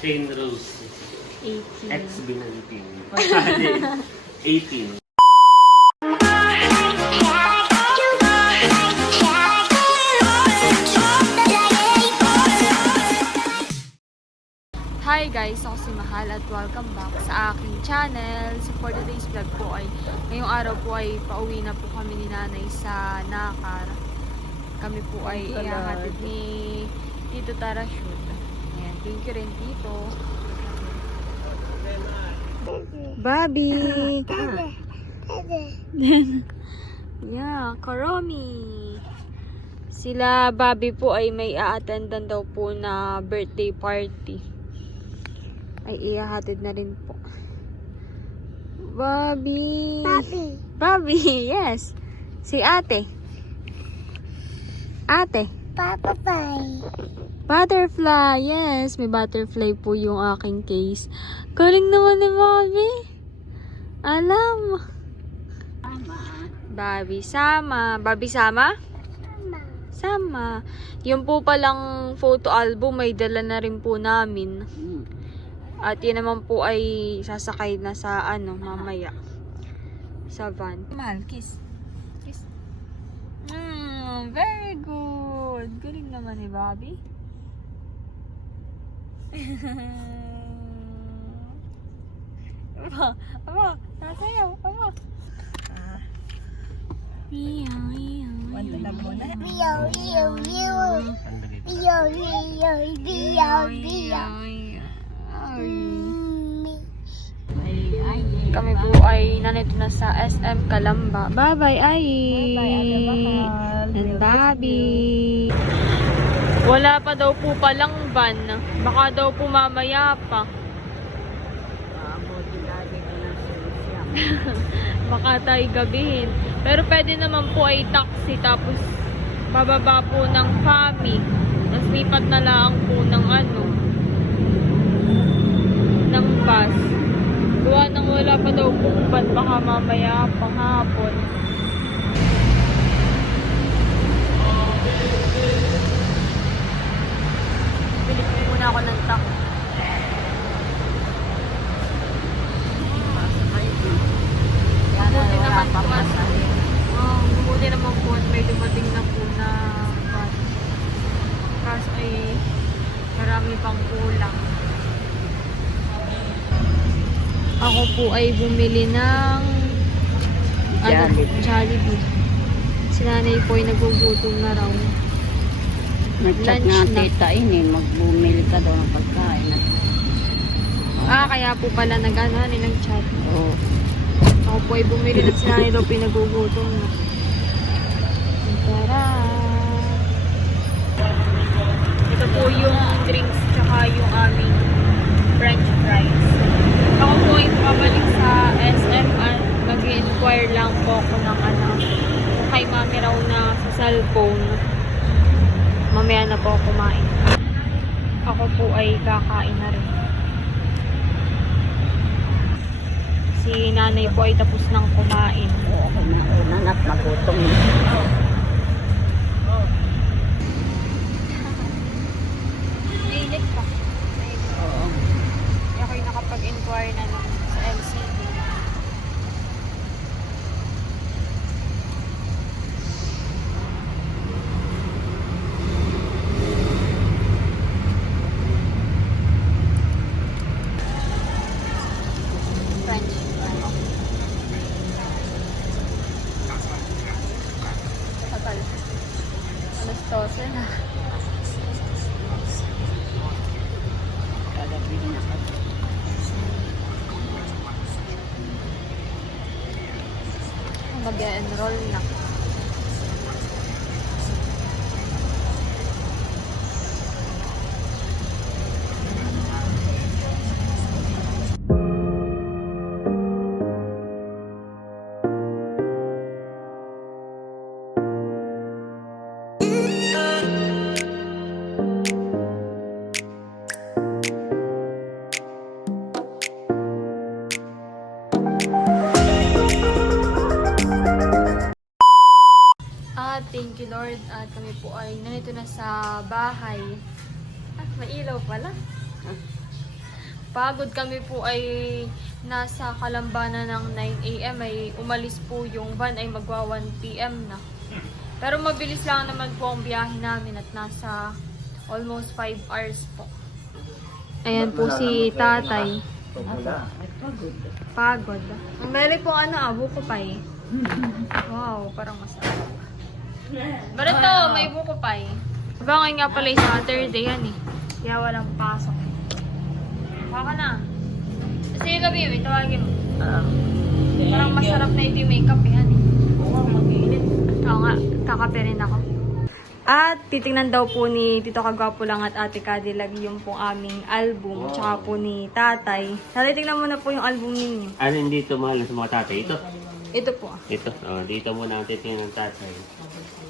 Jane Rose. 18. Ex-binantin. 18. Hi guys, ako si Mahal at welcome back sa aking channel. So for today's vlog po ay, ngayong araw po ay pauwi na po kami ni Nanay sa Nakar. Kami po ay ihahatid ni Tito Tarashoot. Ayan, thank you rin Tito. Bobby! Yeah, Karomi! Sila Bobby po ay may a-attendan daw po na birthday party. Ay ihahatid na rin po. Bobby! Bobby, yes! Si ate. Ate. Butterfly, yes. May butterfly po yung aking case. Galing naman ni Bobby. Alam. Bobby, sama. Bobby, sama? Sama. Yung po palang photo album, may dala na rin po namin. At yun naman po ay sasakay na sa mamaya. Sa van. Mahal, kiss. Kiss. Very good. Galing naman ni Bobby. Aba, nasayaw. Aba. Wala na muna. Kami po ay nandito na sa SM Calamba. Bye-bye, Ai! And Bobby! Wala pa daw po palang van. Baka daw po mamaya pa. Baka tayo gabihin. Pero pwede naman po ay taxi tapos bababa po ng Fami. Tapos lipat na lang po ng ng bus. Gawa nang wala pa daw po van, baka mamaya pang hapon. Bili po muna ako ng taxi. Buti naman po at may dumating na po na bus. Kaso ay marami pang kulang. Ako po ay bumili ng Jollibee. Si Nanay po ay nagugutom na raw. Nag-chat nga tita magbumili ka daw ng pagkain. Kaya po pala nag-chat. Oo. Ako po ay bumili na si Nanay daw pinagugutom na. Tara! Ito po yung drinks tsaka yung aming french fries. Ako po ay pabalik sa SM at mag-inquire lang po ako ng kay mami raw na sa cellphone. Mamaya na po ako kumain. Ako po ay kakain na rin. Si Nanay po ay tapos nang kumain. Oo, nanak, magutom. Mainit pa. Oo. Ako ay nakapag-inquire na lang sa LCD. French fries. Tagal. Alas 12 na. Kagabili na ka. Mag-enroll na. Thank you Lord at kami po ay nandito na sa bahay. May ilaw pala. Pagod kami po ay nasa Kalambana ng 9 AM ay umalis po yung van ay magwa 1 PM na. Pero mabilis lang naman po ang biyahe namin at nasa almost 5 hours po. Ayan po si tatay. Pagod. Ang mali po buko pie. Wow, parang masarap. Barito, may buko pie. Baka nga pala yung Saturday yan eh. Kaya walang pasok. Baka na. Sige gabi, may tawagin mo. Parang masarap na ito yung makeup yan eh. Oo nga, kakape rin ako. At titingnan daw po ni Tito Kagwapo lang at Ate Cadillac yung pong aming album. Tsaka po ni tatay. Tatay, tingnan mo na po yung album ninyo. Ano hindi ito mahal sa mga tatay? Ito? Ito po. Ito. Oh, dito muna ang titingnan ng tatay.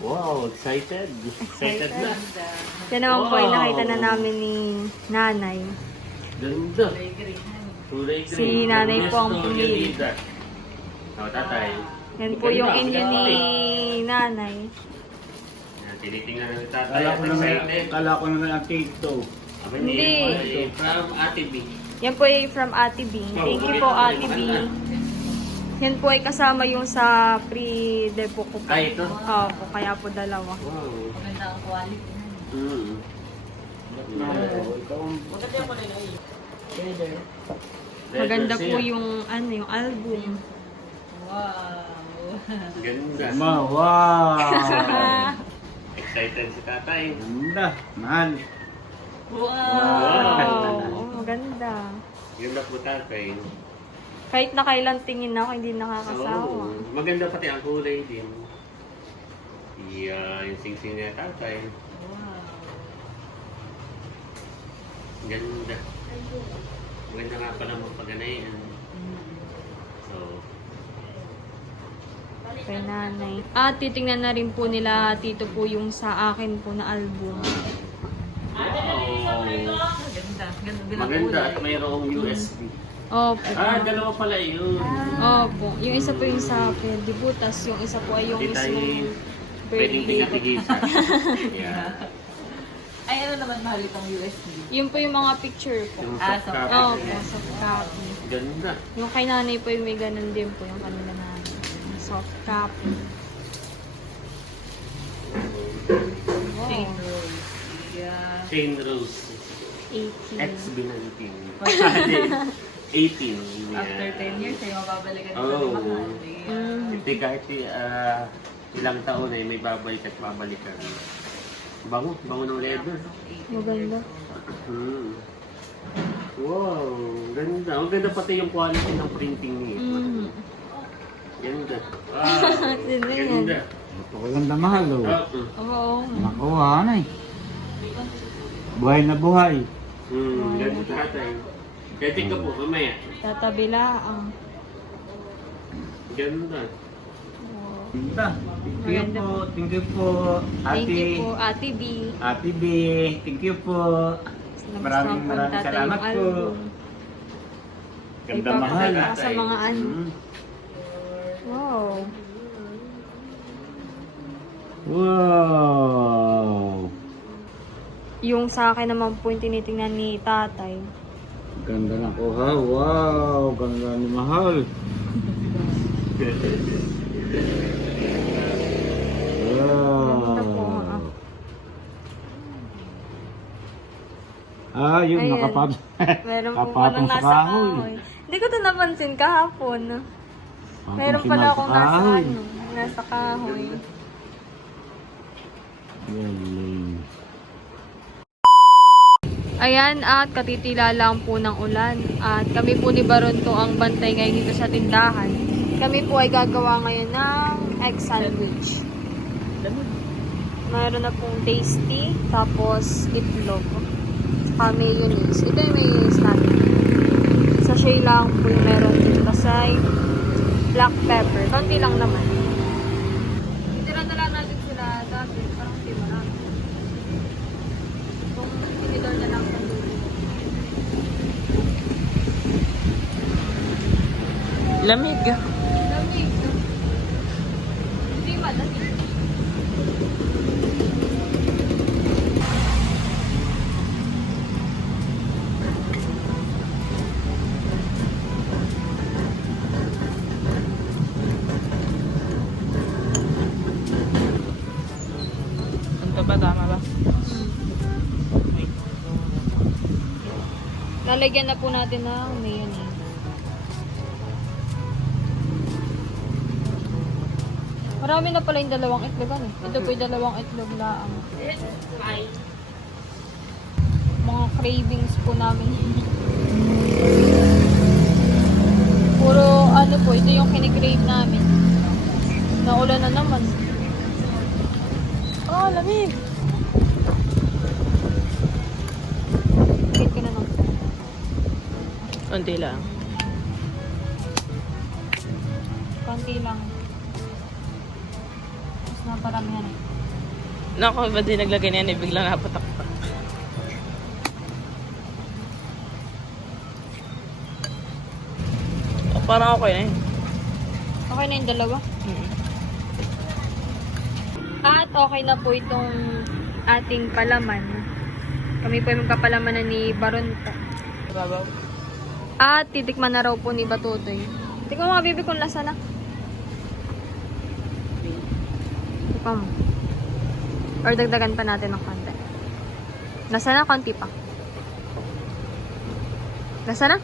Wow, excited. Excited na. Yan naman po ay Wow. nakita na namin ni nanay. Ganda. Kulay green. Si nanay po ang Ernesto pumili. Yolita. Oh, tatay. Yan po yung inyo ni nanay. Yan, tinitingnan ng tatay. Kala ko naman, Excited. kala ko naman ang tito. Aba, Hindi. From Ate B. Yan po ay from Ate B. Thank you po Ate B. Yan po ay kasama yung sa pre-debo ko po. Ay, ito? Opo, kaya po dalawa. Wow. Maganda ang quality. Mm. Maganda Leather po siya. yung yung album. Wow. Ganda. Wow! Excited si tatay. Ganda, mahal. Wow, maganda. Ganda po tatay. Kahit na kailan tingin ako, hindi nakakasawa. Oo. Maganda pati ang kulay din. Yung sing-sing niya tatay. Ganda. Maganda nga pala magpaganayan. So, Kay nanay. At titingnan na rin po nila tito po yung sa akin po na album. wow. Ganda. Ganda. Maganda at mayroong USB. Opo. Dalawa pala yun. Opo. Yung isa po yung sa Dibutas, yung isa po ay yung Di tayo mismong pwedeng birthday. tigil-tigisa. Yeah. Ay, ano naman mahal itong USB? Yun po yung mga picture po. Yung Ah, soft so- copy. Opo, soft copy. Ganda. Yung kay nanay po yung may ganun din po yung kanila na soft copy. Wow. Yeah. Chain Rose. 18. Ex binanting. 18. After 10 years, ay mababalikan ito Oo. ni mahal. Hindi kahit ilang taon ay may babalik at babalikan. Bango ng leather. Maganda. Hmm. Wow, ganda. Ang ganda pati yung quality ng printing niya. Mm. Ganda. Wow, Ganda yan. ganda. Napakaganda, mahal, oh. Oo. Nakuha na eh. Buhay na buhay. Ganda tatay. Kaya tingnan po, mamaya. Tatabila ang Ganda. Ganda. Thank you Maganda po. Thank you po. Thank Ate. you po, Ate B. Ate B. Thank you po. Maraming salamat po. Ganda, Ipapakita mahal. ko sa mga ano. Wow. Wow. Yung sa akin naman po yung tinitingnan ni tatay. Ganda na kuha. Wow. Ganda ni mahal. Ganda po, Wow. Ah, yun, Ayan. nakapag... Meron po Kapatong palang sa nasa kahoy. kahoy. Hindi ko ito napansin kahapon. Meron si pala Mal akong sa nasa kahoy. nasa kahoy. Galing. Ayan, at katitila lang po ng ulan. At kami po ni Baronto ang bantay ngayon dito sa tindahan. Kami po ay gagawa ngayon ng egg sandwich. Mayroon na pong tasty, tapos itlog. Saka mayonnaise. Ito yung mayonnaise natin. Sachet lang po yung meron dito. Kasay black pepper. Konti lang naman. Titira na lang natin sila dati. Parang hindi marami. Kung tinidor na lang sa dulo. Lamig. Lamig. Hindi malamig. Lalagyan na po natin ng mayonnaise. Marami na pala yung dalawang itlog. Ano? Ito po yung dalawang itlog lang. Mga cravings po namin. Puro ano po, ito yung kinikrave namin. Naulan na naman. Oh, lamig! Hit ka na lang. Konti lang. Konti lang. Mas naparamihan eh. Naku, ba't di naglagay na yan? Biglang napatak pa. Parang okay na yun. Okay na yung dalawa. At okay na po itong ating palaman. Kami po yung magkapalamanan ni Baronta. Babaw. At titikman na raw po ni Batutoy. Tikman mo mga bibi kung lasa na. Tikman mo. Or dagdagan pa natin ng konti. Lasa na, konti pa. Lasa na?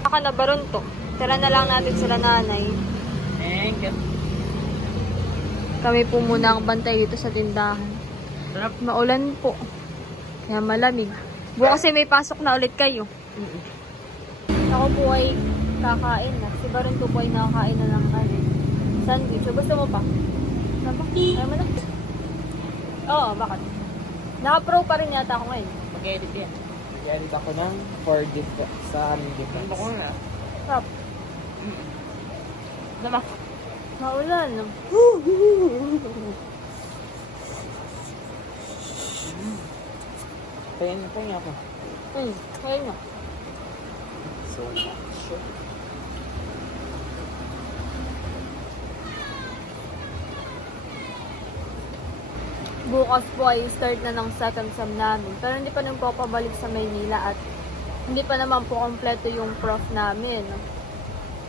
Baka na Baronto. Tira na lang natin sila nanay. Thank you. Kami po muna ang bantay dito sa tindahan. Sarap. Maulan po. Kaya malamig. Bukas kasi may pasok na ulit kayo. Ako po ay kakain na. Si Baronto po ay nakakain na ng sandwich. So, gusto mo pa? Ano ba? Ayaw mo na? Oo, bakit? Naka-pro pa rin yata ako ngayon. Mag-edit yan. Mag-edit ako ng 4 gift sa aming difference. Ako na. Stop. Dama. Maulan. Pahinga ako. Kaya nga. So much. Bukas po ay start na ng second sem namin. Pero hindi pa naman po ako pabalik sa Maynila at hindi pa naman po kompleto yung prof namin.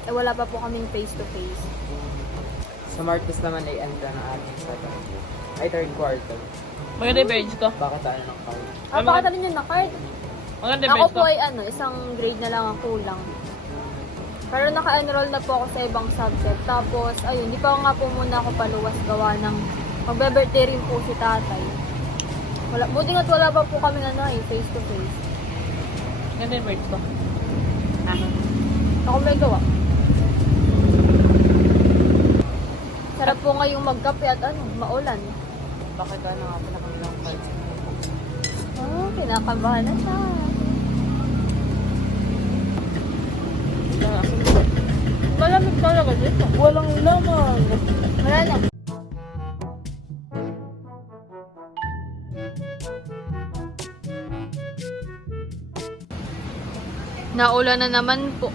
Eh wala pa po kaming face to face. Sa Martes naman ay end na ng ating third quarter. Maganda yung page ko. Baka tayo ng card. Baka tayo yun na card. Maganda yung Ako page po ko. ay isang grade na lang ang kulang. Pero naka-enroll na po ako sa ibang subject. Tapos, ayun, di pa nga po muna ako paluwas gawa ng magbe-birthday rin po si tatay. Buti nga't wala pa po kami face to face. Maganda yung page ko. Ako may gawa. Sarap po ngayong magkape at maulan. Bakit ka na nga pala kami ng page? Oh, kinakabahan na siya. Malamig talaga dito. Walang laman. Wala na. Naulan na naman po.